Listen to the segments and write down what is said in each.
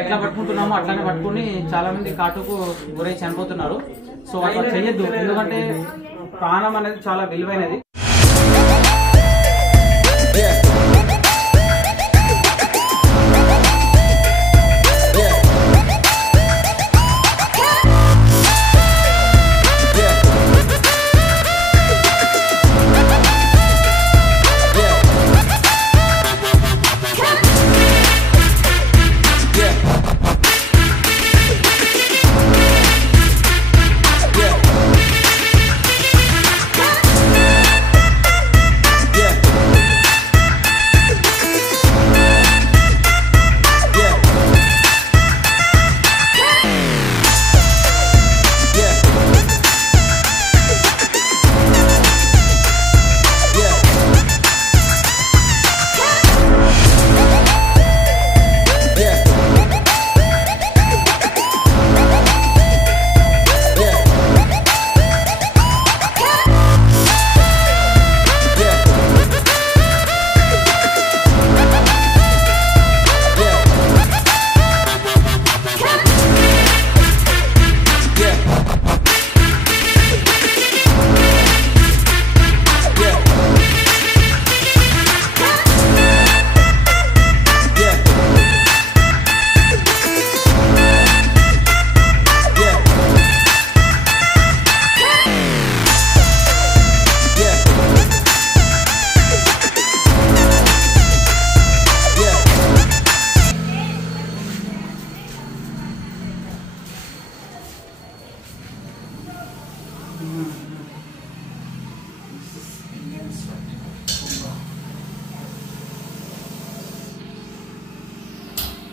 ఎట్లా పట్టుకుంటున్నామో అట్లానే పట్టుకుని చాలా మంది కాటుకు గురై చనిపోతున్నారు. సో అట్లా చేయొద్దు, ఎందుకంటే ప్రాణం అనేది చాలా విలువైనది.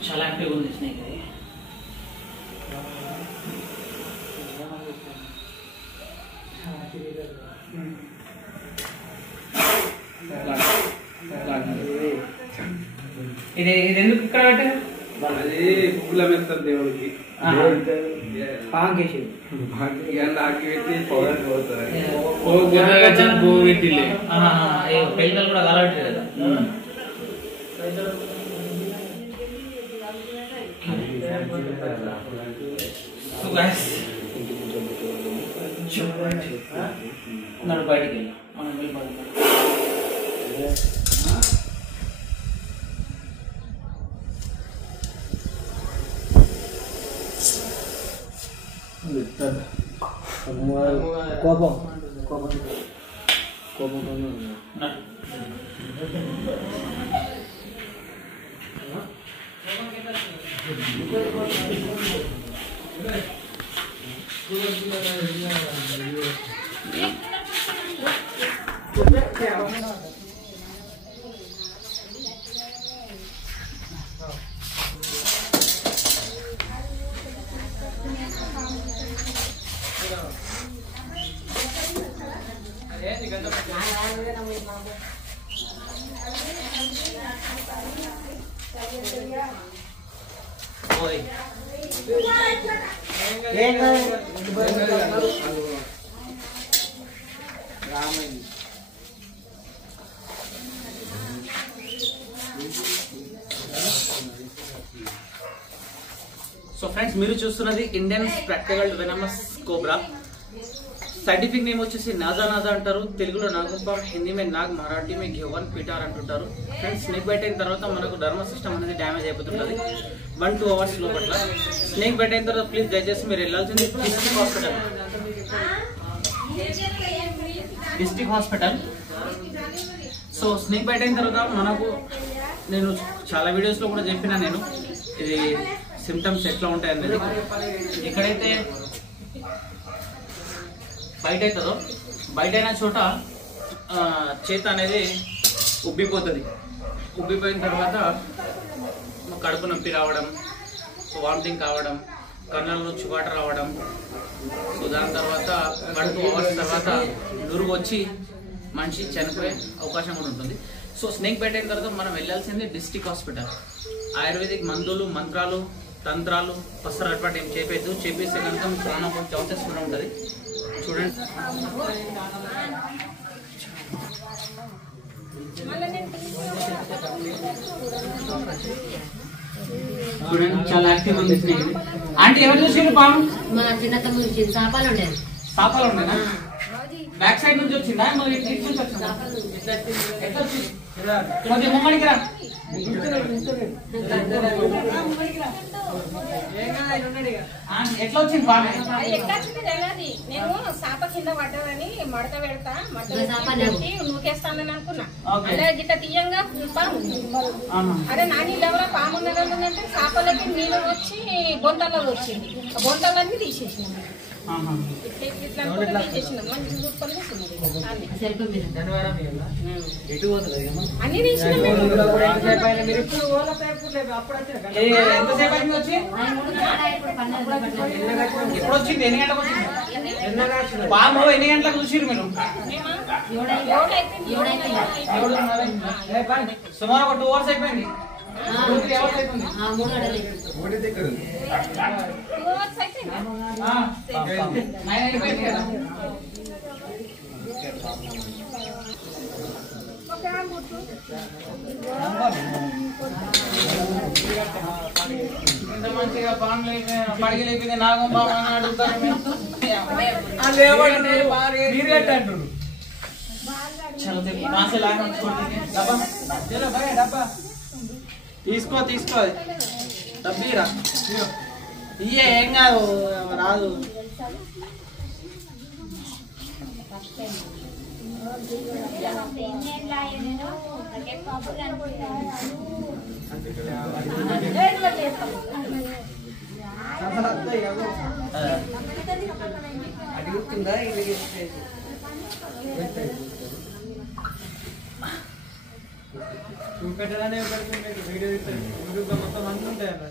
చాలా యాక్టివ్గా ఉంది స్నేక్. ఇది ఎందుకు ఇక్కడ పెట్టారు? అది పువ్వుల మెత్తారు దేవుడికి పాంకేసి పువ్వు పెట్టిలే పెళ్ళిళ్ళు కూడా కలబెట్టారు కదా. So guys, బయటికి వెళ్ళి మనం వెళ్ళిపోతాం. కోపం సో ఫ్రెండ్స్, మీరు చూస్తున్నది Indian spectacled venomous cobra. Scientific name వచ్చేసి నాజా నాజా అంటారు. తెలుగులో నాగంపాం, హిందీ మే నాగ్, మరాఠీ మే ఘెవన్ పిటార్ అంటుంటారు. ఫ్రెండ్స్, స్నేక్ బైట్ అయిన తర్వాత మనకు డర్మల్ సిస్టమ్ అనేది డ్యామేజ్ అయిపోతుంటుంది 1-2 అవర్స్ లోపల. స్నేక్ బైట్ అయిన తర్వాత ప్లీజ్ దయచేసి మీరు వెళ్ళాల్సింది district hospital. So snake bite అయిన తర్వాత మనకు, నేను చాలా వీడియోస్లో కూడా చెప్పినా, నేను ఇది సిమ్టమ్స్ ఎట్లా ఉంటాయి అనేది. ఎక్కడైతే బయట అవుతుందో, బయట అయిన చోట చేత అనేది ఉబ్బిపోతుంది. ఉబ్బిపోయిన తర్వాత కడుపు నొప్పి రావడం, వామిటింగ్ కావడం, కన్నులలో చువాట రావడం. సో దాని తర్వాత 1-2 అవర్స్ తర్వాత నురుగు వచ్చి మనిషి చనిపోయే అవకాశం కూడా ఉంటుంది. సో స్నేక్ బైట్ అయిన తర్వాత మనం వెళ్ళాల్సింది డిస్ట్రిక్ట్ హాస్పిటల్. ఆయుర్వేదిక్ మందులు, మంత్రాలు, తంత్రాలు అసలు అటువంటి ఏం చెప్పేద్దు. చెప్పేస్తే కనుక మీకు ప్రాణం పోయే ఛాన్సెస్ కూడా ఉంటుంది. చూడండి, చూడండి చాలా యాక్టివ్ ఉంది స్నేహితుడు. ఆంటీ ఎవరు చూసిండ్రు పాము? మా చిన్న తమ్ముడు వచ్చింది, చేపలు ఉండేది. పాపాలు ఉండేనా? బ్యాక్ సైడ్ నుంచి వచ్చిందా మరి ఇటు నుంచి వచ్చిందా? ఎట్లా వచ్చింది? కొద్దిగా ముమ్మడికి రా. ఎట్లా వచ్చింది పాము? ఎట్లా వచ్చింది తెలియదు. నేను సాప కింద పడ్డానని మడత పెడతా, మడత పెట్టి నూకేస్తానని అనుకున్నా. అలా గిట్ట తీయంగా పాము. అరే నాని ఎవరో పాము ఉన్నదంటే సాపలకి నీళ్ళు వచ్చి బొంతల్లో వచ్చింది. బొంతలన్నీ తీసేసినాం. ఇట్లా అనుకుంటే తీసేసినాం. మంచి చూసుకొని అన్ని తీసినాం. ఎంతసేపు అయింది వచ్చి? ఎప్పుడు వచ్చింది? ఎన్ని గంటలకు వచ్చింది పాము? ఎన్ని గంటలకు చూసిరు మీరు? సుమారు ఒక 2 hours అయిపోయింది. 2-3 hours అయిపోయింది. అయిపోయింది కదా. ఇంత మంచిగా పాములు పడిగలు అయిపోయింది. నాగం బాబు అని అడుగుతారు. తీసుకో డబ్బీరా ఇయ్యే ఏం కాదు రాదు. అడుగుతుందా ఇది చూపెట్టడానే వీడియో యూట్యూబ్ లో మొత్తం అన్నీ ఉంటాయి అన్న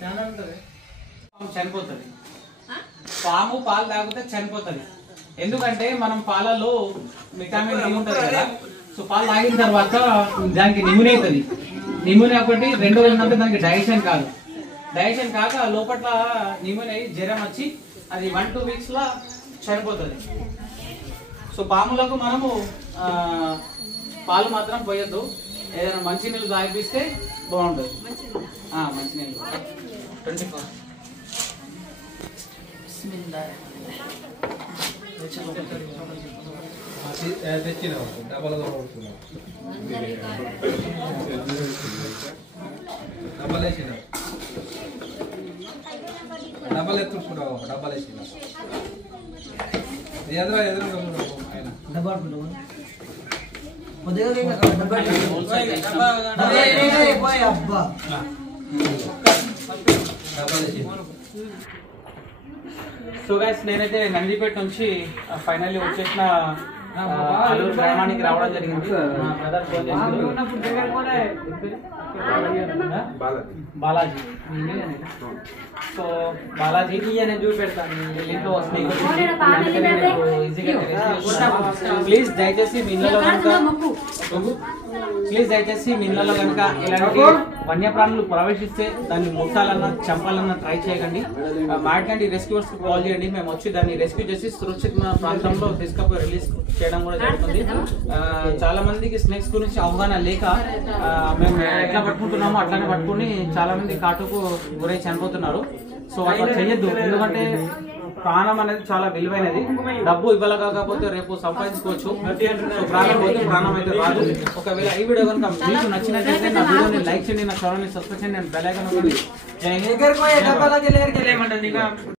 ఛానల్ ఉంటుంది. చనిపోతుంది పాము. పాలు తాగితే చనిపోతుంది. ఎందుకంటే మనం పాలలో విటమిన్ డి ఉంటుంది కదా. సో పాలు తాగిన తర్వాత దానికి నిమ్యూనియా అవుతుంది. నిమ్యూనియా ఒకటి. రెండోది ఏంటంటే దానికి డైజెషన్ కాదు. డైజెషన్ కాక లోపల నిమ్యూనియా అయ్యి జ్వరం వచ్చి అది 1-2 weeks లా చనిపోతుంది. సో పాములకు మనము పాలు మాత్రం పోయొద్దు. ఏదైనా మంచినీళ్ళు తాగిపిస్తే బాగుంటుంది. మంచినీళ్ళు 24 తెచ్చిన డబ్బల డబ్బలు వేసిన డబ్బలు ఎత్తుకున్నావు. డబ్బలు వేసిన ఎదురు సో గైస్ నేనైతే నందిపేట నుంచి ఫైనల్లీ వచ్చేసిన అల్లూరు గ్రామానికి రావడం జరిగింది. మా బ్రదర్ ఫోన్ చేశారు. బాలాజీ. సో బాలాజీ నేను చూపెడతాను. ఇంట్లో ప్లీజ్ దయచేసి మీ ఇళ్ళలో కనుక ఇలాంటి వన్యప్రాణులు ప్రవేశిస్తే దాన్ని ముట్టాలన్నా చంపాలన్నా ట్రై చేయకండి. మాట్లాడి రెస్క్యూర్స్ కాల్ చేయండి. మేము వచ్చి దాన్ని రెస్క్యూ చేసి సురక్షిత ప్రాంతంలో తీసుకపోయి రిలీజ్ చేయడం కూడా జరుగుతుంది. చాలా మందికి స్నేక్స్ గురించి అవగాహన లేక మేము ఎట్లా పట్టుకుంటున్నామో అట్లానే పట్టుకుని చాలా మంది కాటుకు గురై చనిపోతున్నారు. సో అట్లా చెయ్యొద్దు. ఎందుకంటే ప్రాణం అనేది చాలా విలువైనది. డబ్బు ఇవ్వాలి కాకపోతే రేపు సంపాదించుకోవచ్చు. సో ప్రాణం పోతే ప్రాణం అయితే రాదు. ఒకవేళ ఈ వీడియో కనుక మీకు నచ్చినట్లయితే నా వీడియోని లైక్ చేయండి, నా ఛానల్ని సబ్స్క్రైబ్ చేయండి, బెల్ ఐకాన్ నొక్కండి. జై హింద్.